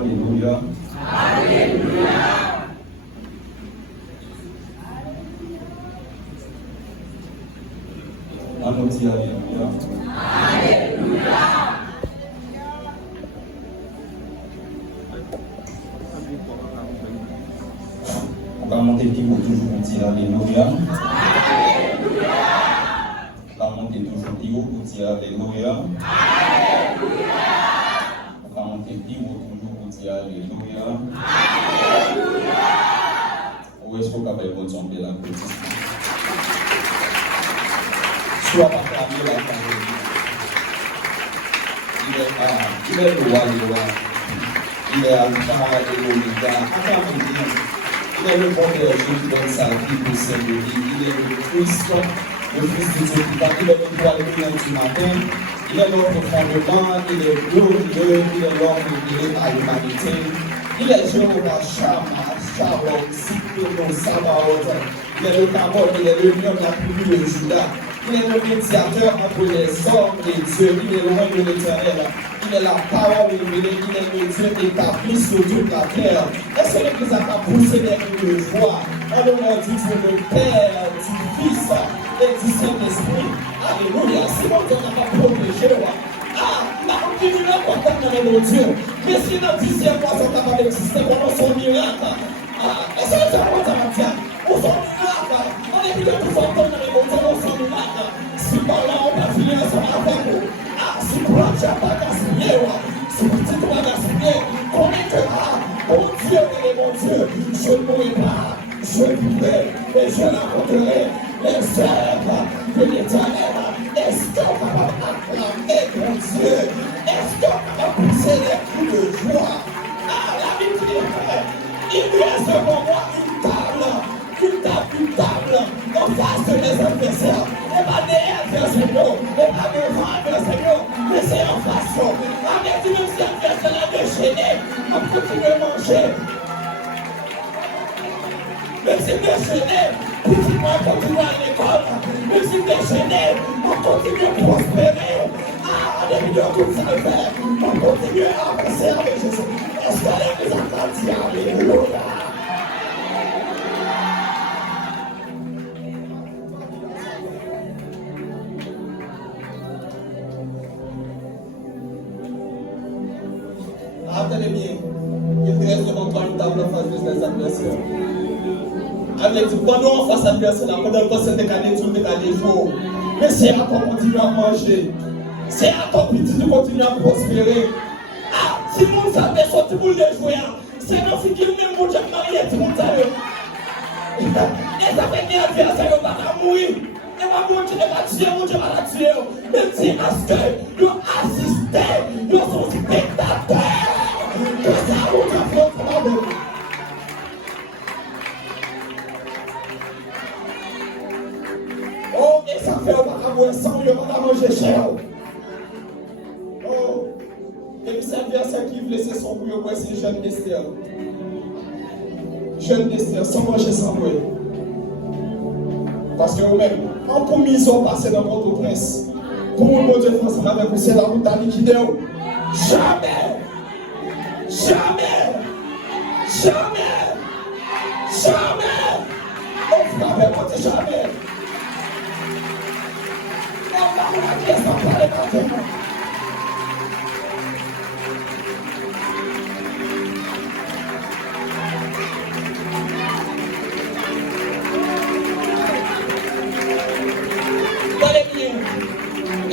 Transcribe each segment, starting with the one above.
Alléluia. Alléluia. On dit Alléluia. Alléluia. On va monter le niveau toujours pour dire Alléluia. Alléluia. On va monter toujours le niveau pour dire Alléluia. Alléluia. On va monter le niveau toujours pour dire Alléluia. Alléluia. Où est-ce qu'on va faire votre tomber la petite? Soit pas fermer la parole. Il est le roi des rois. Il est Alpha et l'Oméga. Il est le bon berger qui donne sa vie pour ses brebis. Il est le Christ de Dieu qui va. Il est le poil du matin. Il est notre fondement. Il est glorieux. Il est l'homme révélé à l'humanité. Il est Jéhovah Shammah, Shalom, Sidon, Sabaoth. Il est le Kabod. Il est le lion de la tribu de Juda. Il est le médiateur entre les hommes et Dieu. Il est le roi de l'éternel. Il est la parole révélée. Il est le Dieu établi sur toute la terre. Est-ce que l'Église a pas poussé des de joie en le nom du Dieu, le Père, du Fils et du Saint-Esprit? Alléluia. Si mon Dieu n'a pas protégé, la continuité à porter dans mon Dieu. Mais si dans 10e mois, ça n'a pas existé pendant son miracle. Est-ce que ça va dire? Pour son miracle, on est bien plus fort dans mon Dieu, dans son miracle. Si par là, on va finir ensemble avec nous. Si pour la tu n'as pas gaspillé, si petit tu vas gaspiller, connaîtra, mon Dieu et mon Dieu, je ne mourrai pas, je vivrai et je raconterai les œuvres de l'Éternel. Est-ce qu'on va acclamer mon Dieu? Est-ce qu'on va pousser les cris de joie? La Bible dit, il reste pour moi une table en face des adversaires. Et pas derrière vers Seigneur, et pas devant vers Seigneur, mais c'est en face. Avec même si l'adversaire a déchaîné, on continue à manger. Même si déchaîné, petit moi continue à l'école. Même si déchaîné, on continue à prospérer. Alléluia, tout ça le fait. On continue à avancer avec Jésus. Est-ce que l'Église a dit Alléluia? Attendez bien, il reste devant toi une table en face de ses adversaires. Elle dit, pendant en face adversaire, pendant le passé de cadet, tu veux aller jouer. Mais c'est à toi de continuer à manger. C'est à toi petit de continuer à prospérer. Si vous savez sortir pour les jouer, c'est le fille qui même vous j'ai marié, tout le monde savait. Et ça fait bien adversaire, il va pas mourir. Et ma mon Dieu, il va tuer, mon Dieu va la tuer. Mais si parce que vous assistez, vous sont spectateurs. Que ça vous a fait problème. Oh, et ça fait un peu sans lui, on va manger cher. Oh, et puis c'est un verset qui veut laisser son bruit, c'est jeune Esther. Jeune Esther, sans manger, sans bruit. Parce que vous-même, en commission passée dans votre prince, pour mon Dieu français avec vous, c'est la route à liquider. Jamais! Jamais! Jamais! Jamais! On ne frappe pas jamais! On va vous la pièce en parler maintenant.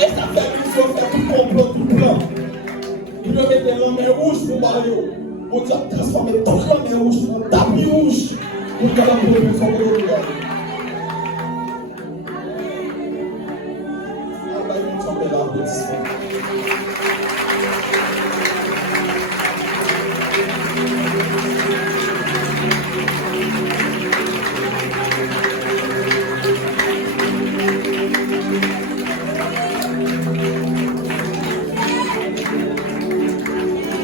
Et ça fait une chose, fait tout complot, tout plan. Il veut mettre des lames rouges pour Mario. On doit transformer toute l'homme rouge en tapis rouge pour que la production de l'eau. Ah bah, ils vont tomber là, applaudissements.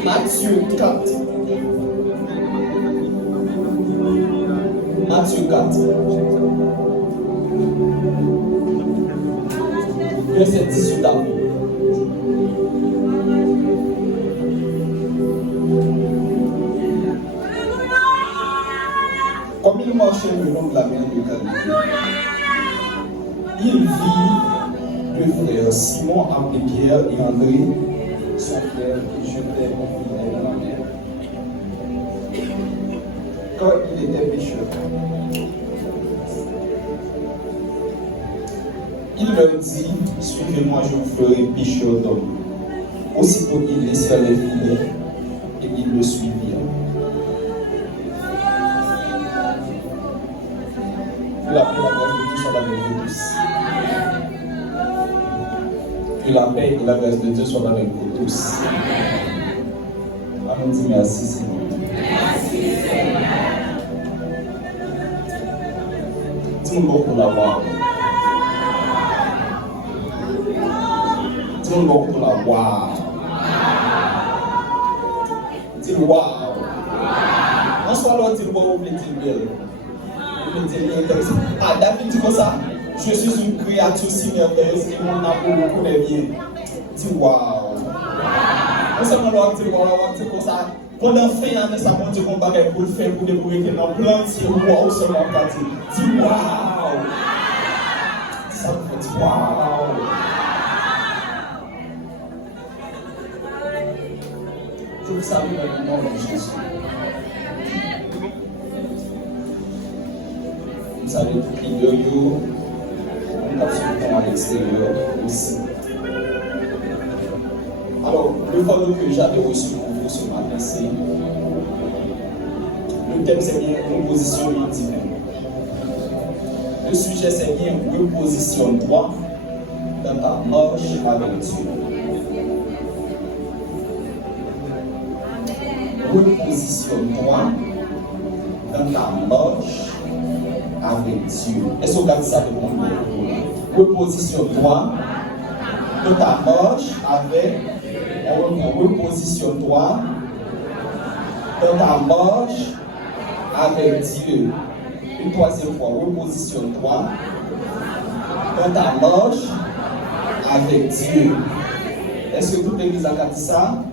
Matthieu 4. Matthieu 4. Verset 18 après. marchait le long de la mer de Galilée. Il vit deux frères, Simon appelé Pierre et André, son frère, qui jetaient un filet dans la mer, quand il était pécheur. Il leur dit, suivez-moi, je vous ferai pécheur d'hommes. Aussitôt, ils laissèrent les filets et ils le suivirent. Que la paix et la grâce de Dieu soient avec vous tous. Que la paix et la grâce de Dieu soient avec vous tous. Amen. Dis merci, Seigneur. Merci, Seigneur. Dis-moi pour la voir. Dis-moi pour la voir. Dis waouh. En soit là, dis-moi où est-il belle. Ah, David dit comme ça, je suis une créature si merveilleuse et mon amour me connaît bien. Dis waouh. On se demande dit comme ça. Pendant fin d'année, ça monte comme bagage pour le faire, pour découvrir dans plein de waouh seulement parti. Dis waouh. Ça me fait waouh. Je vous salue dans le nom de Jésus. Vous savez, tout qui de vous, on est absolument à l'extérieur aussi. Alors, le fardeau que j'avais reçu pour vous ce matin, c'est le thème, c'est bien repositionnement divin. Le sujet, c'est bien repositionne-toi dans ta marche avec Dieu. Repositionne-toi dans ta marche avec Dieu. Est-ce que vous regardez ça de mon côté? Repositionne-toi dans ta marche avec repositionne-toi dans ta marche avec Dieu. Une troisième fois, repositionne-toi dans ta marche avec Dieu. Est-ce que toute l'église a dit ça?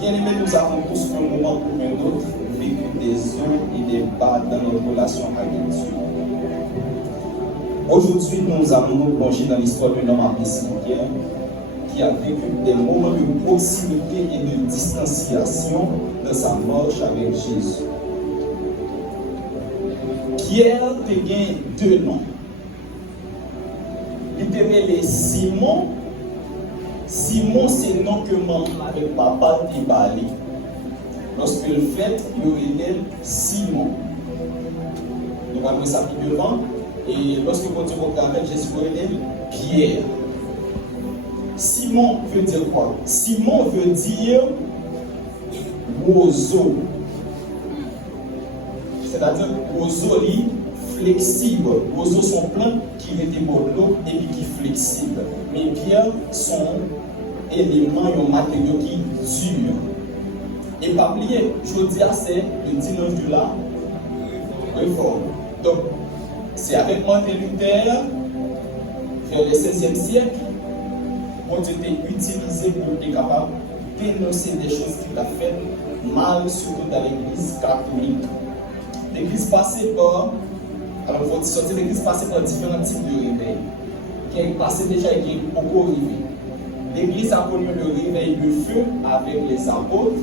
Bien-aimés, nous avons tous un moment ou un autre vécu des hauts et des bas dans notre relation avec Dieu. Aujourd'hui, nous allons nous plonger dans l'histoire d'un homme appelé Simon Pierre qui a vécu des moments de proximité et de distanciation dans sa marche avec Jésus. Pierre te gagne deux noms. Il te mêlé Simon. Simon, c'est le nom que maman avec papa te bali. Lorsque le fait, il relève Simon. Nous allons ça plus devant. Et lorsque vous dites avec Jésus, relève Pierre. Simon veut dire quoi? Simon veut dire roseau. C'est-à-dire roseau flexible. Roseaux sont plantes qui étaient l'eau et qui sont flexibles. Mais pierres sont éléments et matériaux qui durent. Et pas oublier, je veux dire, c'est le dimanche de la réforme. Donc, c'est avec Martin Luther, vers le 16e siècle, on était utilisé pour être capable de dénoncer des choses qu'il a faites mal, surtout dans l'église catholique. L'église passée par, alors il faut sortir l'église passée par différents types de réveils. Qui est passé déjà et qui est beaucoup arrivé. L'église a connu le réveil de feu avec les apôtres,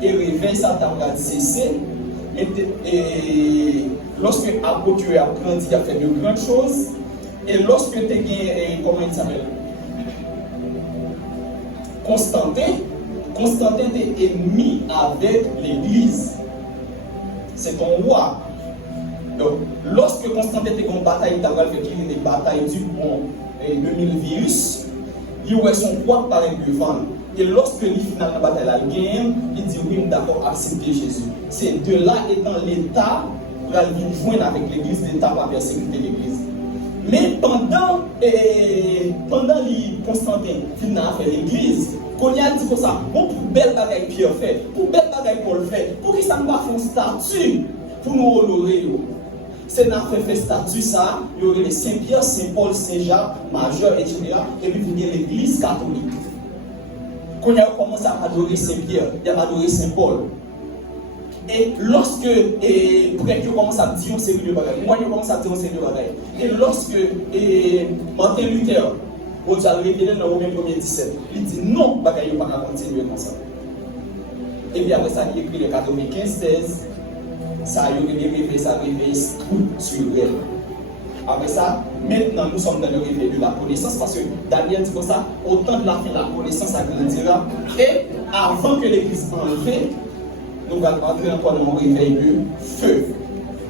et le réveil Satan a cessé. Et lorsque l'apôtre a grandi, il a fait de grandes choses. Et lorsque tu es, comment il s'appelle? Constantin est mis avec l'église. C'est ton roi. Donc, lorsque Constantin était en bataille, il a fait des batailles du bon 2000 virus, il y a son roi par devant. Et lorsque il finit la bataille, il gagne, il dit oui, d'accord, accepter Jésus. C'est de là étant l'État, il vient joindre avec l'église, l'État va persécuter l'église. Mais pendant Constantin finit à faire l'église, quand il a dit comme ça, bon, pour belle bagaille Pierre fait, pour belle bagaille Paul fait, pour qu'il ne soit pas fait un statut pour nous honorer. Sénat fait statut ça, il y aurait les Saint-Pierre, Saint-Paul, Saint-Jacques, Majeur, etc. Et puis il y a l'église catholique. Quand on a commencé à adorer Saint-Pierre, il a adoré Saint-Paul. Et lorsque prêtre commence à dire c'est le bagage, moi je commence à dire c'est le bagage. Et lorsque Martin Luther, on a révélé dans Romains 1er 17, il dit non, bagage ne va pas continuer comme ça. Et puis après ça, il écrit le 95-16, ça a révélé, ça révélé structurel. Après ça, maintenant nous sommes dans le réveil de la connaissance parce que Daniel dit comme ça, au temps de la fin, la connaissance agrandira. Et avant que l'église enlevée, nous allons entrer encore dans le réveil du feu.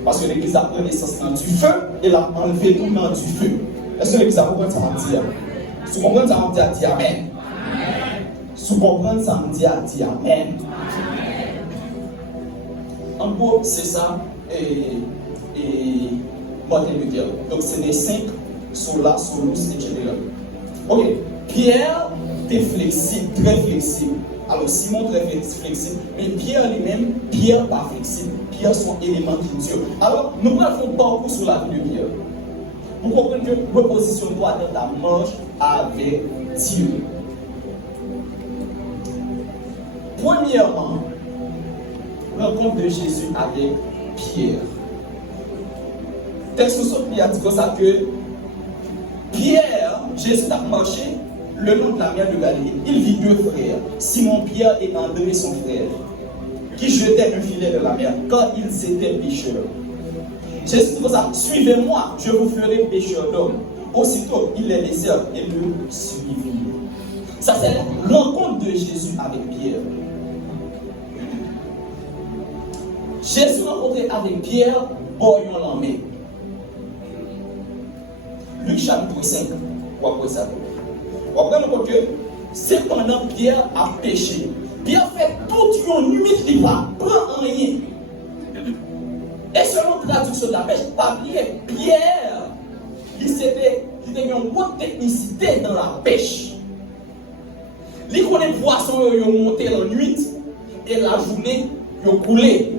Parce que l'église a pris naissance dans du feu et l'a enlevé tout dans du feu. Est-ce que l'église a compris ça en dire? Si vous comprenez ça en dire, dis Amen. Si vous comprenez ça en dire, dis Amen. En gros, c'est ça. Et Martin Luther. Donc, c'est les 5 sola, solus, etc. Ok. Pierre était flexible, très flexible. Alors, Simon très flexible, mais Pierre lui-même, Pierre pas flexible. Pierre sont éléments qui Dieu. Alors, nous allons beaucoup sur la vie de Pierre. Vous comprenez que repositionne-toi dans ta marche avec Dieu. Premièrement, rencontre de Jésus avec Pierre. Texte sur Pierre dit comme ça que Pierre, Jésus a marché le long de la mer de Galilée. Il vit 2 frères, Simon-Pierre et André son frère, qui jetaient un filet de la mer quand ils étaient pêcheurs. Jésus dit comme ça, suivez-moi, je vous ferai pêcheurs d'hommes. Aussitôt, ils les laissèrent et le suivirent. Ça, c'est la rencontre de Jésus avec Pierre. Jésus rencontré avec Pierre, boyon l'armée. Luc chapitre 5, on va voir ça. On va prendre compte que c'est pendant Pierre a péché. Pierre fait toute une nuit, il va prendre rien. Et selon la traduction de la pêche, pas Pierre, il avait une bonne technicité dans la pêche. Il connaît les poissons, ils ont monté la nuit et la journée, ils ont coulé.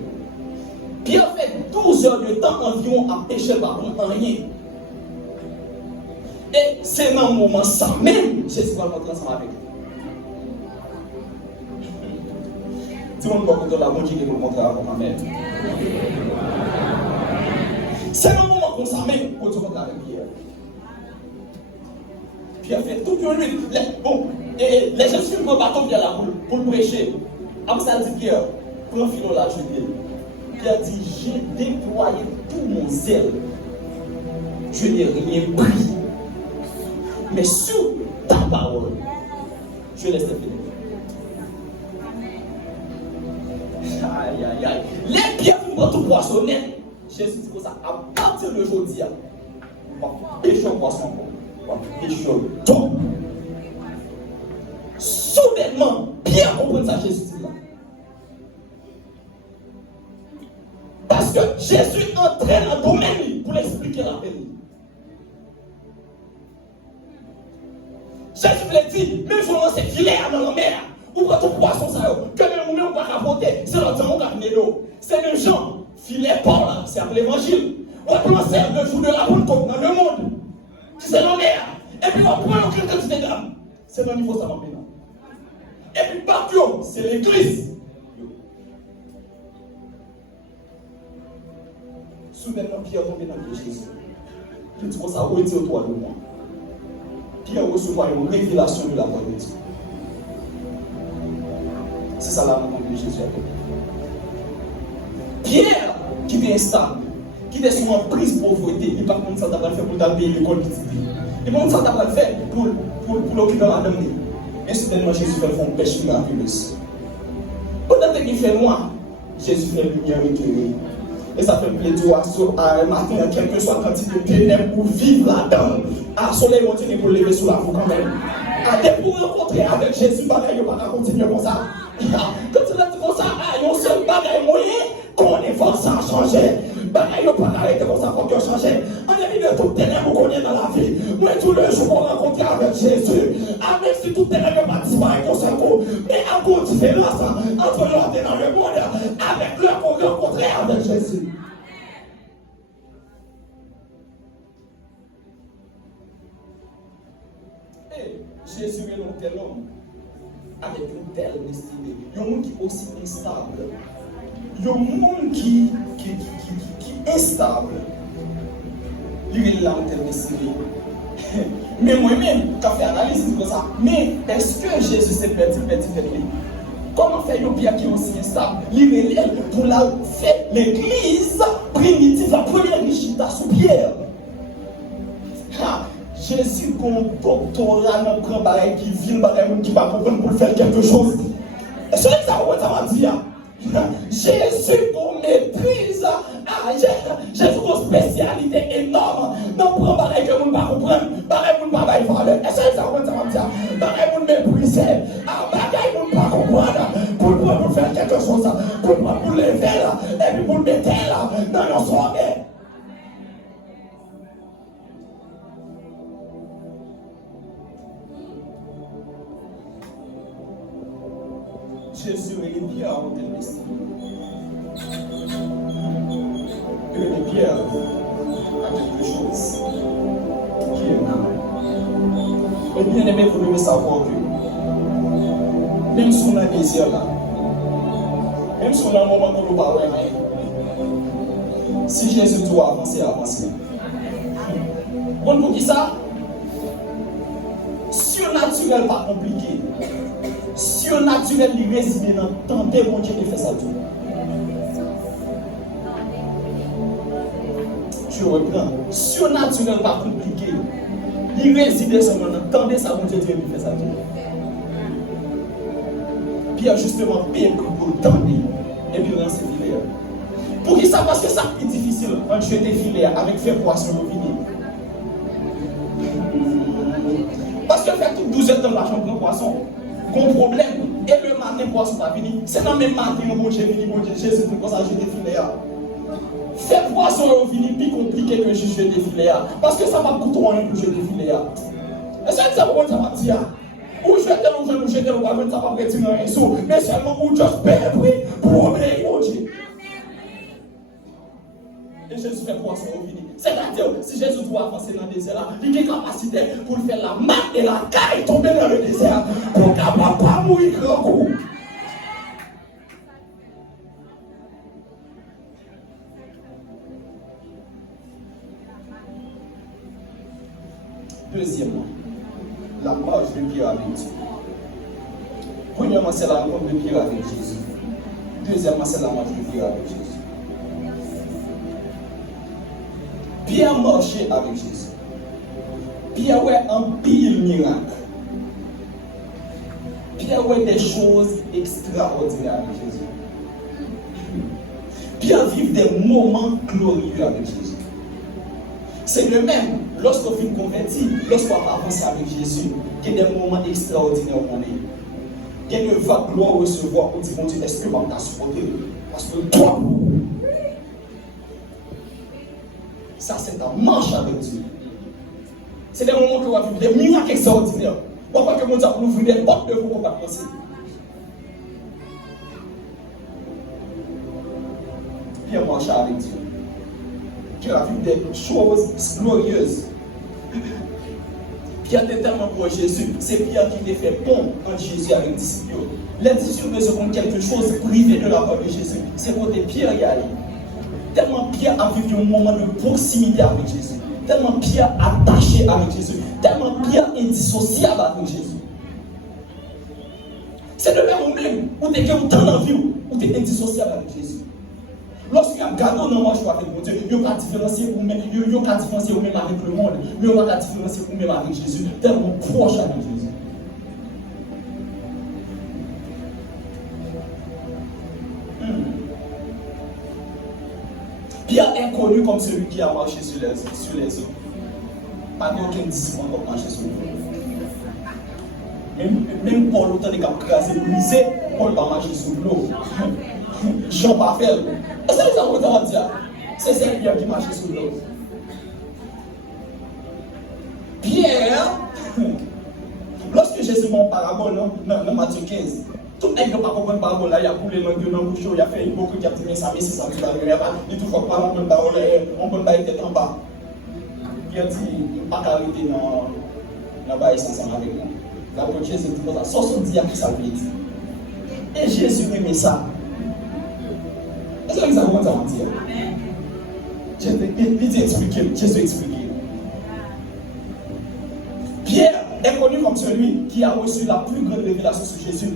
Pierre fait 12 heures de temps environ à pêcher par contre rien. Et c'est dans le moment ça même, Jésus va rentrer ensemble avec lui. Tout le monde va contre la bonne qui nous montrer avant Amen. C'est dans le moment qu'on s'en met pour se rencontrer avec Pierre. Pierre fait toute une nuit. Et les gens suivent le bateau Pierre là pour le prêcher. Après ça dit Pierre, prends Philo là, je dis. Pierre dit, j'ai déployé tout mon zèle. Je n'ai rien pris. Mais sur ta parole, je laisse te finir. Aïe, aïe, aïe. Les pierres vont tout poissonner. Jésus dit comme ça, à partir de aujourd'hui, on va pêcher un poisson, on va pêcher tout. Soudainement, Pierre comprend ça, Jésus dit là. Parce que Jésus entrait dans le domaine pour l'expliquer la paix. Jésus voulait dire, même si on lance filet dans la mer, ou quand on poisson ça, que même on ne va pas rapporter, c'est le temps qu'on a mis l'eau. C'est le gens, filet port là, c'est après l'évangile. On va lancer le jour de la route dans le monde. C'est la mer. Et puis on prend aucune quantité d'âme. C'est le niveau ça maintenant. Et puis Baptio, c'est l'église. Soudainement, Pierre tombe dans le Jésus. Il dit comme ça, retire-toi de moi. Pierre reçoit une révélation de la voix de Dieu. C'est ça la rencontre de Jésus avec Pierre, qui est instable, qui est sur une prise pauvreté, il ne va pas comment ça t'a fait pour payer l'école petite. Il va ça t'a fait pour l'occuper madame. Mais soudainement, Jésus fait une pêche miraculeuse. Pendant qu'il fait noir, Jésus fait lumière éclairée. Et ça fait plaisir à un matin, quelle que soit la quantité de ténèbres pour vivre là-dedans. À soleil continue pour lever sous la voie quand même. À dès pour rencontrer avec Jésus, bagaille pas continuer comme ça. Quand tu l'as dit comme ça, il y a un seul bagaille moyen qu'on est forcé à changer. Bagaille pas arrêter comme ça pour que changer. On est mis de tout ténèbres qu'on est dans la vie. Moi tout le jour pour rencontrer avec Jésus. Avec si tout ténèbres pas disparaître comme ça. Mais à cause de différence entre l'ordre dans le monde, avec le qu'on rencontrer avec Jésus. avec une telle destinée. Il y a un monde qui est aussi instable. Il y a un monde qui est instable. Il est là en telle destinée. Mais moi-même, quand je fais analyse, je dis ça. Mais est-ce que Jésus s'est perdu? Comment faire une pierre qui est aussi instable? Il est pour la faire l'église primitive, la première richita sous pierre. Jésus, comme doctorat, n'a pas pareil qui vient, qui va comprendre pour faire quelque chose. Et c'est ça que ça va dire. Jésus, qu'on méprise, Jésus, une spécialité énorme. Non, prend pareil que vous ne pas comprendre, pareil vous ne pas parler. Et c'est ça que ça va dire. Pareil vous mépriser, pareil vous ne pas comprendre. Pour faire quelque chose, pour lever là, et puis pour mettre là, dans nos soirées. Jésus est les pierres en telle destinée. Et les pierres à quelque chose qui est là. Et bien aimé, vous devez savoir que même si on a des désir là, même si on a un moment où on ne parle rien, si Jésus doit avancer, avancer. Bon, pour qui ça? Surnaturel, pas compliqué. Surnaturel, il réside dans tenter mon Dieu de faire ça tout. Je reprends. Surnaturel, pas compliqué. Il réside dans tenter ça mon Dieu de faire ça tout. Pierre, justement, Pierre, pour le tenter, et puis lancer filet. Pour qui ça? Parce que ça est difficile en jeter filet avec faire poisson au vide. Parce que faire tout 12 heures dans la chambre de poisson. Mon problème, et le matin, poisson pas fini. C'est dans le même matin, mon Dieu, Jésus, pour ça, je défile. Faire poisson au fini, plus compliqué que je défile. Parce que ça va coûter rien pour je défile. Et ça, ça va dire. Ou je vais te jeter, ça va prendre un réseau. Mais seulement pour juste payer le prix pour obéir, mon Dieu. Et Jésus fait poisson au fini. C'est-à-dire, si Jésus doit avancer dans le désert, il a une capacité pour faire la marque et la caille tomber dans le désert pour qu'il ne pas mourir grand coup. Deuxièmement, la marche de Pierre avec Dieu. Premièrement, c'est la rencontre de Pierre avec Jésus. Deuxièmement, c'est la marche de Pierre avec Jésus. Pierre marchait avec Jésus. Pierre ouais un pile miracle. Pierre ouais des choses extraordinaires avec Jésus. Pierre vit des moments glorieux avec Jésus. C'est le même lorsqu'on vit converti, lorsqu'on avance avec Jésus, qu'il y a des moments extraordinaires au monde. Quelqu'un va gloire recevoir pour dire mon Dieu, est-ce que on t'a supporté? Parce que toi, ça c'est ta marche avec Dieu. C'est des moments que vous vivre des miracles extraordinaires. Pourquoi que mon Dieu a ouvert des portes de vous pour pas penser? Pierre marche avec Dieu. Pierre a vu des choses glorieuses. Pierre était tellement pour Jésus, c'est Pierre qui fait pont entre Jésus avec les disciples. Les disciples ont quelque chose privé de la part de Jésus. C'est côté Pierre y aller. Tellement Pierre a vécu un moment de proximité avec Jésus. Tellement Pierre attaché avec Jésus. Tellement Pierre indissociable avec Jésus. C'est le même moment où tu es autant dans la vie où tu es indissociable avec Jésus. Lorsqu'il y a un gâteau dans moi, je avec mon Dieu, il n'y a pas de différencier ou même avec le monde. Il n'y a pas de différencier ou même avec Jésus. Tellement proche avec Jésus. Pierre est connu comme celui qui a marché sur les eaux. Pas aucun disciple pour marcher sur l'eau. Même Paul, autant de cap crasé, brisé, Paul va marcher sur l'eau. Jean pas fait. Et c'est ça qu'on va dire. C'est Pierre qui marche sur l'eau. Pierre, lorsque Jésus m'a parabole dans Matthieu 15, tout le monde n'a pas compris la parabole là, il a coulé dans le bouchon, il a fait beaucoup qui a tiré sa main, si ça ne va pas, il ne trouve pas la parole, on peut pas être en bas. Pierre dit, il ne peut pas arrêter dans la bas ensemble avec moi. La Jésus dit comme ça. Sans se dire qui ça veut dire. Et Jésus aimait ça. Est-ce que ça commence à mentir? Il dit expliquer. Jésus explique. Pierre est connu comme celui qui a reçu la plus grande révélation sur Jésus.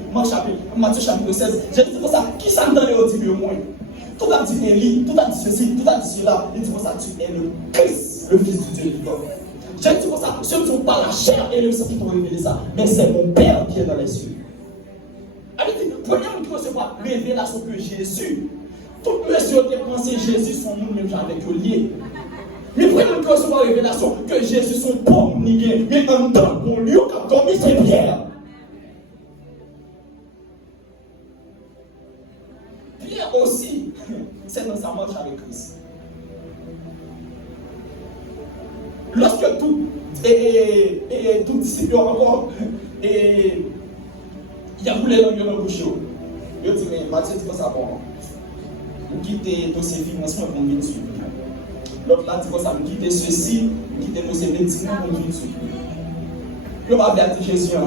Matthieu chapitre 16. Jésus dit comme ça. Qui s'entendait au dit le moins? Tout a dit Élie, tout a dit ceci, tout a dit cela. Il dit comme ça, tu es le Christ, le Fils du Dieu vivant. Je dis comme ça, ce ne sont pas la chair et le sang qui t'ont révélé ça, mais c'est mon Père qui est dans les cieux. Elle dit, premièrement, qui recevoir révélation que Jésus, toute mesure qui pensé Jésus sont nous-mêmes avec eux liés. Mais premièrement, qui recevoir révélation que Jésus sont pauvres, nigués, mais en même temps, mon lieu qui a dormi, c'est Pierre. Pierre aussi, c'est dans sa marche avec Christ. Lorsque tout disciple encore, il y a voulu l'enlever dans le bouche. Il dit, mais Matthieu dit que ça bon. Vous quittez tous ces financements pour venir suivre. L'autre là dit que ça, vous quittez ceci, vous quittez tous ces médicaments pour venir suivre. Il va avertir Jésus,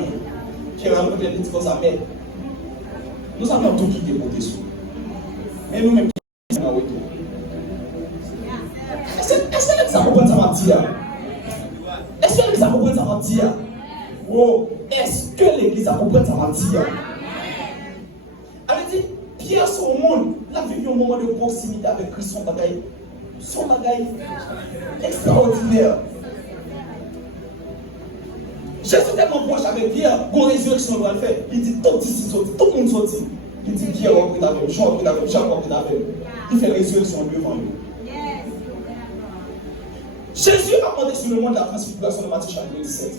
qui est rencontré, il dit que ça, mais nous avons tout quitté pour dessus. Mais nous-mêmes, nous avons retour. Est-ce que ça comprend ça mentir? Est-ce que l'église a compris ça mentir? Oh, est-ce que l'église a compris ça mentir? Elle dit, Pierre, son monde, il a vécu un moment de proximité avec Christ, son bagaille extraordinaire. Jésus est tellement proche avec Pierre, pour résurrection, doit le faire. Il dit, tout le monde sorti. Il dit, Pierre, on prie avec, Jean, on prie avec, Jacques, on prie avec. Il fait résurrection devant lui. Jésus a demandé sur le monde de la transfiguration de Matthieu chapitre 17.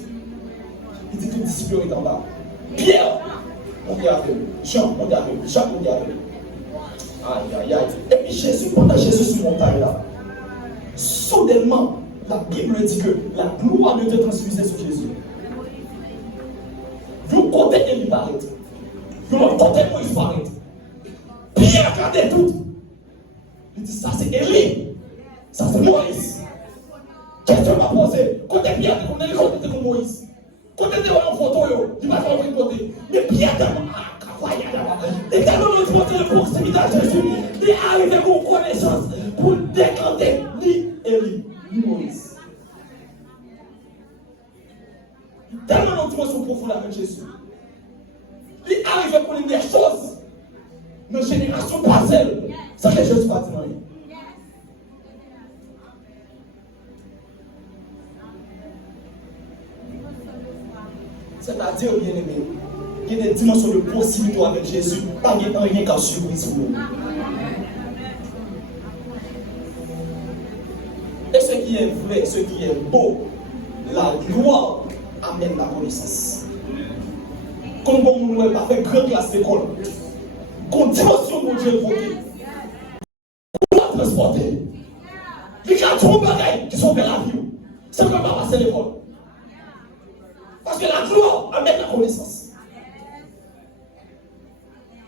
Il dit que le disciple est en bas. Pierre, on est avec lui. Jean, on est avec lui. Jacques, on est avec lui. Aïe, aïe, aïe. Et puis Jésus, pendant Jésus sur la montagne là, soudainement, la Bible dit que la gloire de Dieu transfusait sur Jésus. Vous comptez Élie paraître. Vous comptez Moïse paraître. Pierre regardait tout. Il dit, ça c'est Élie. Ça c'est Moïse. Question m'a posé. Côté Pierre, on est côté comme Moïse. Côté de en photo, il va faire un côté. Mais Pierre, il est tellement de proximité à Jésus. Il est arrivé pour connaissance, pour décanter ni Élie, ni Moïse. Tellement de dimension profonde avec Jésus. Il est arrivé pour une des choses. Nos générations passées, ça que Jésus va dire. C'est-à-dire, bien aimé, il y a des dimensions de proximité avec Jésus, pas de rien qu'à surprise pour nous. Et ce qui est vrai, ce qui est beau, la gloire amène la connaissance. Comme on ne pas fait grande classe d'école, comme dimension de Dieu voté, pour la transporter. Les gens qui sont bagailles, qui sont de la vie, c'est ne peut pas passer l'école. Parce que la gloire amène la connaissance.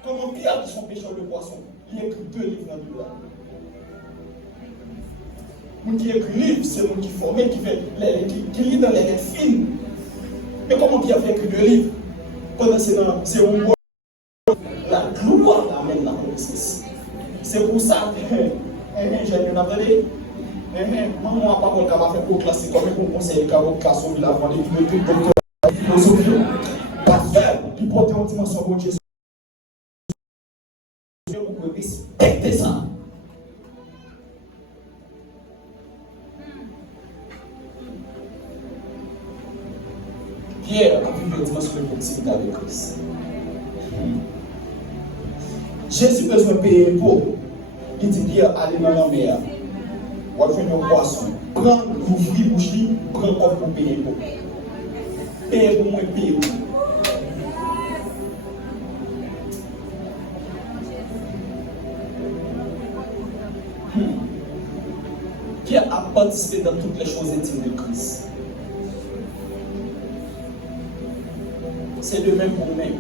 Comme un Pierre qui sont pêcheurs de poissons, il écrit 2 livres dans la Bible. Celui qui écrit livre, c'est celui qui forme, qui lit dans les lettres fines. Mais comment Pierre fait écrire 2 livres? Pendant c'est un la gloire amène la connaissance. C'est pour ça que j'ai bien appelé. Maman n'a pas fait pour classer comme un conseil de classe au village. Parce que, il porte une dimension de Jésus. Vous pouvez respecter ça. Pierre a vu une dimension de proximité avec Christ. Jésus besoin de payer pour. Il dit Pierre, allez dans la mer. On va faire un poisson. Prends l'ouvrir bouche, prends un pour payer pour. Payer pour moi, payer pour moi. Qui a participé dans toutes les choses intimes de Christ. C'est de même pour nous-mêmes.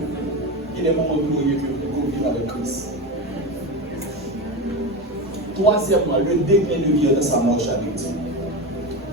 Il y a des moments glorieux que nous vivons avec Christ. Troisièmement, le déclin de vie de sa marche avec Dieu.